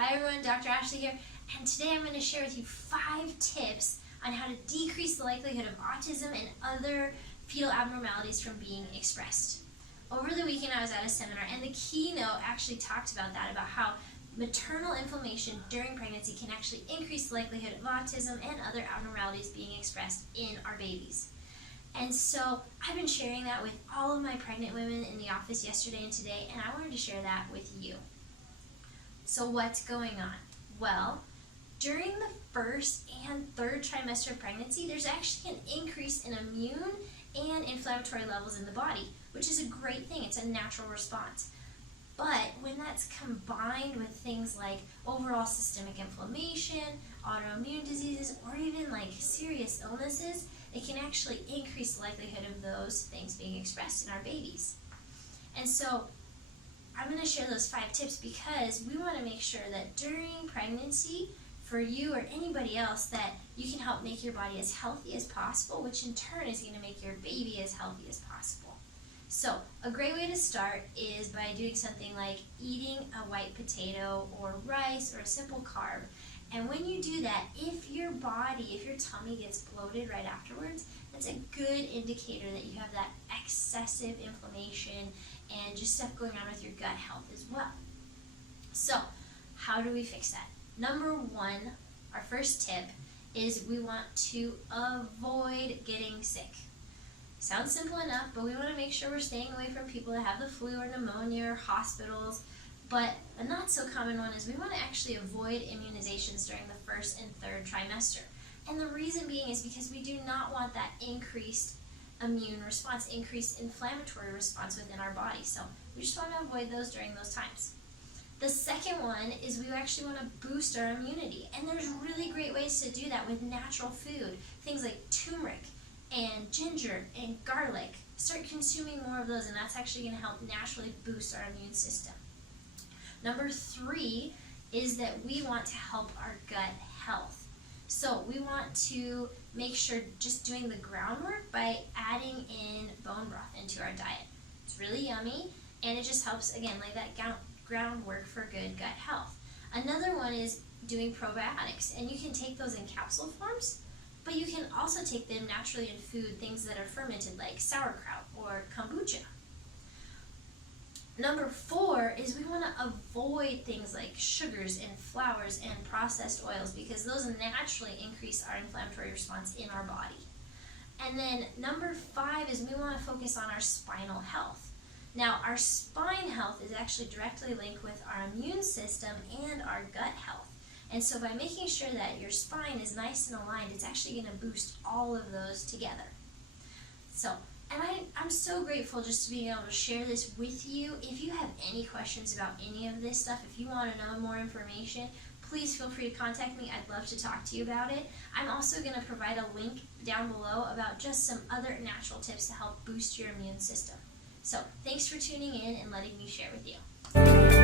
Hi everyone, Dr. Ashley here, and today I'm going to share with you 5 tips on how to decrease the likelihood of autism and other fetal abnormalities from being expressed. Over the weekend I was at a seminar and the keynote actually talked about that, about how maternal inflammation during pregnancy can actually increase the likelihood of autism and other abnormalities being expressed in our babies. And so I've been sharing that with all of my pregnant women in the office yesterday and today, and I wanted to share that with you. So what's going on? Well, during the first and third trimester of pregnancy, there's actually an increase in immune and inflammatory levels in the body, which is a great thing. It's a natural response. But when that's combined with things like overall systemic inflammation, autoimmune diseases, or even like serious illnesses, it can actually increase the likelihood of those things being expressed in our babies. And so I'm going to share those 5 tips because we want to make sure that during pregnancy, for you or anybody else, that you can help make your body as healthy as possible, which in turn is going to make your baby as healthy as possible. So a great way to start is by doing something like eating a white potato or rice or a simple carb. And when you do that, if your tummy gets bloated right afterwards, that's a good indicator that you have that excessive inflammation and just stuff going on with your gut health as well. So how do we fix that? Number 1, our first tip is we want to avoid getting sick. Sounds simple enough, but we want to make sure we're staying away from people that have the flu or pneumonia or hospitals. But a not so common one is we want to actually avoid immunizations during the first and third trimester. And the reason being is because we do not want that increased immune response, increased inflammatory response within our body. So we just want to avoid those during those times. The second one is we actually want to boost our immunity. And there's really great ways to do that with natural food. Things like turmeric and ginger and garlic. Start consuming more of those, and that's actually going to help naturally boost our immune system. Number 3 is that we want to help our gut health. So we want to make sure just doing the groundwork by adding in bone broth into our diet. It's really yummy, and it just helps, again, lay that groundwork for good gut health. Another one is doing probiotics, and you can take those in capsule forms, but you can also take them naturally in food, things that are fermented like sauerkraut or kombucha. Number 4 is we want to avoid things like sugars and flours and processed oils because those naturally increase our inflammatory response in our body. And then number 5 is we want to focus on our spinal health. Now, our spine health is actually directly linked with our immune system and our gut health. And so by making sure that your spine is nice and aligned, it's actually going to boost all of those together. So, and I'm so grateful just to be able to share this with you. If you have any questions about any of this stuff, if you want to know more information, please feel free to contact me. I'd love to talk to you about it. I'm also going to provide a link down below about just some other natural tips to help boost your immune system. So thanks for tuning in and letting me share with you.